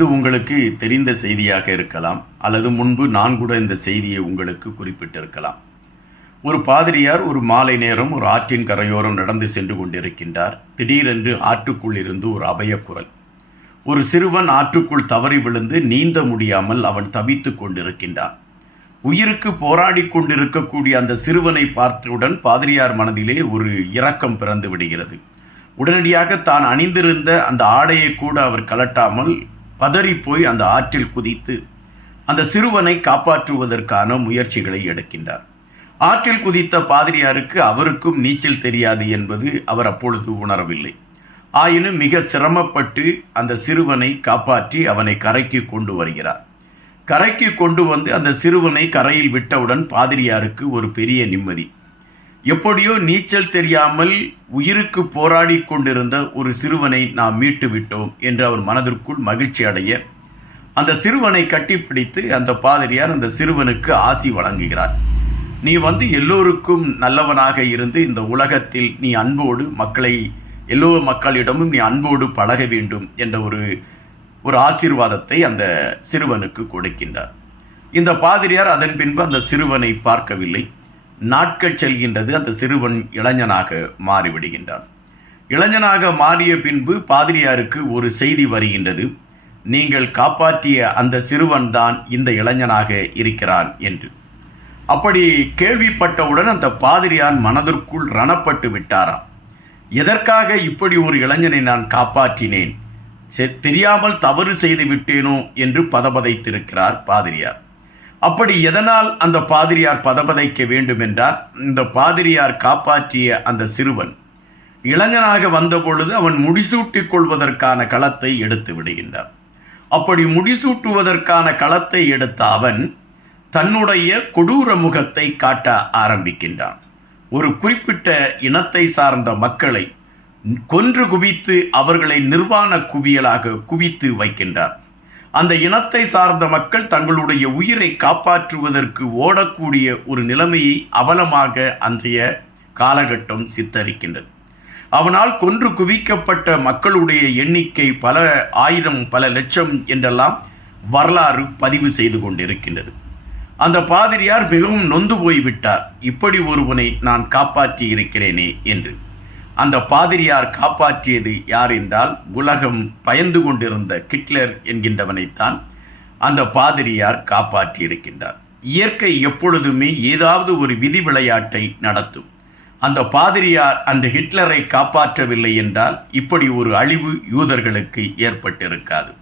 இது உங்களுக்கு தெரிந்த செய்தியாக இருக்கலாம் அல்லது முன்பு நான் கூட இந்த செய்தியை உங்களுக்கு குறிப்பிட்டிருக்கலாம். ஒரு பாதிரியார் ஒரு மாலை நேரம் ஒரு ஆற்றின் கரையோரம் நடந்து சென்று கொண்டிருக்கின்றார். திடீரென்று ஆற்றுக்குள் இருந்து ஒரு அபயக்குரல். ஒரு சிறுவன் ஆற்றுக்குள் தவறி விழுந்து நீந்த முடியாமல் அவன் தவித்துக் கொண்டிருக்கின்றான். உயிருக்கு போராடி கொண்டிருக்கக்கூடிய அந்த சிறுவனை பார்த்தவுடன் பாதிரியார் மனதிலே ஒரு இரக்கம் பிறந்து விடுகிறது. உடனடியாக தான் அணிந்திருந்த அந்த ஆடையை கூட அவர் கலட்டாமல் பதறிப்போய் அந்த ஆற்றில் குதித்து அந்த சிறுவனை காப்பாற்றுவதற்கான முயற்சிகளை எடுக்கின்றார். ஆற்றில் குதித்த பாதிரியாருக்கு அவருக்கும் நீச்சல் தெரியாது என்பது அவர் அப்பொழுது உணரவில்லை. ஆயினும் மிக சிரமப்பட்டு அந்த சிறுவனை காப்பாற்றி அவனை கரைக்கு கொண்டு வருகிறார். கரைக்கு கொண்டு வந்து அந்த சிறுவனை கரையில் விட்டவுடன் பாதிரியாருக்கு ஒரு பெரிய நிம்மதி. எப்படியோ நீச்சல் தெரியாமல் உயிருக்கு போராடி கொண்டிருந்த ஒரு சிறுவனை நாம் மீட்டு விட்டோம் என்று அவர் மனதிற்குள் மகிழ்ச்சி அடைய அந்த சிறுவனை கட்டிப்பிடித்து அந்த பாதிரியார் அந்த சிறுவனுக்கு ஆசி வழங்குகிறார். நீ வந்து எல்லோருக்கும் நல்லவனாக இருந்து இந்த உலகத்தில் நீ அன்போடு மக்களை எல்லோ மக்களிடமும் நீ அன்போடு பழக வேண்டும் என்ற ஒரு ஒரு ஆசீர்வாதத்தை அந்த சிறுவனுக்கு கொடுக்கின்றார். இந்த பாதிரியார் அதன் பின்பு அந்த சிறுவனை பார்க்கவில்லை. நாட்கள் செல்கின்றது அந்த சிறுவன் இளைஞனாக மாறிவிடுகின்றான். இளைஞனாக மாறிய பின்பு பாதிரியாருக்கு ஒரு செய்தி வருகின்றது. நீங்கள் காப்பாற்றிய அந்த சிறுவன் தான் இந்த இளைஞனாக இருக்கிறான் என்று. அப்படி கேள்விப்பட்டவுடன் அந்த பாதிரியார் மனதிற்குள் ரணப்பட்டு விட்டாராம். எதற்காக இப்படி ஒரு இளைஞனை நான் காப்பாற்றினேன்? செ- தெரியாமல் தவறு செய்து விட்டேனோ? என்று பதபதைத்திருக்கிறார் பாதிரியார். அப்படி எதனால் அந்த பாதிரியார் பதபதைக்க வேண்டுமென்றால் இந்த பாதிரியார் காப்பாற்றிய அந்த சிறுவன் இளைஞனாக வந்தபொழுது அவன் முடிசூட்டிக் கொள்வதற்கான களத்தை எடுத்து விடுகின்றான். அப்படி முடிசூட்டுவதற்கான களத்தை எடுத்த அவன் தன்னுடைய கொடூர முகத்தை காட்ட ஆரம்பிக்கின்றான். ஒரு குறிப்பிட்ட இனத்தை சார்ந்த மக்களை கொன்று குவித்து அவர்களை நிர்வாண குவியலாக குவித்து வைக்கின்றார் அந்த இனத்தை சார்ந்த மக்கள் தங்களுடைய உயிரை காப்பாற்றுவதற்கு ஓடக்கூடிய ஒரு நிலைமையை அவலமாக அன்றைய காலகட்டம் சித்தரிக்கின்றது. அவனால் கொன்று குவிக்கப்பட்ட மக்களுடைய எண்ணிக்கை பல ஆயிரம் பல லட்சம் என்றெல்லாம் வரலாறு பதிவு செய்து கொண்டிருக்கின்றது. அந்த பாதிரியார் மிகவும் நொந்து போய்விட்டார். இப்படி ஒருவனை நான் காப்பாற்றி இருக்கிறேனே என்று. அந்த பாதிரியார் காப்பாற்றியது யார் என்றால் உலகம் பயந்து கொண்டிருந்த கிட்லர் என்கின்றவனைத்தான் அந்த பாதிரியார் காப்பாற்றியிருக்கின்றார். இயற்கை எப்பொழுதுமே ஏதாவது ஒரு விதி விளையாட்டை நடத்தும். அந்த பாதிரியார் அந்த ஹிட்லரை காப்பாற்றவில்லை என்றால் இப்படி ஒரு அழிவு யூதர்களுக்கு ஏற்பட்டிருக்காது.